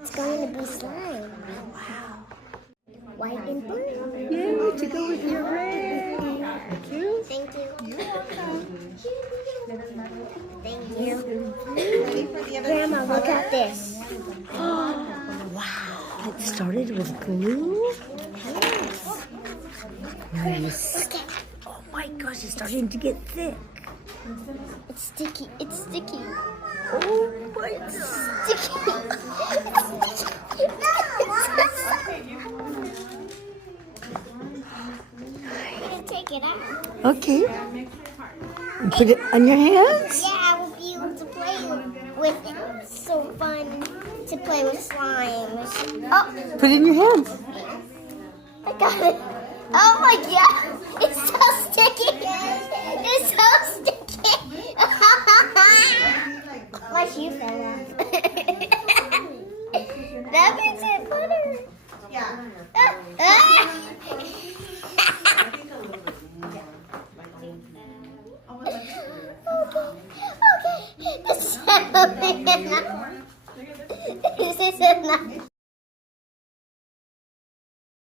It's going to be slime. Wow. White and blue. Yay, to go with your red. Thank you. Thank you. You're welcome. Thank you. Grandma, look at this. Wow. It started with glue? Nice. Look at it. Oh my gosh, it's starting to get thick. It's sticky. It's sticky. Oh my god. Sticky. I'm gonna take it out. Okay. And put it on your hands? Yeah, I will be able to play with it. It's so fun to play with slime. Oh, Put it in your hands. I got it. Oh my god. It's so sticky. It's so sticky. My shoe fell off. That makes it better. Yeah. Okay. This is enough. This is enough.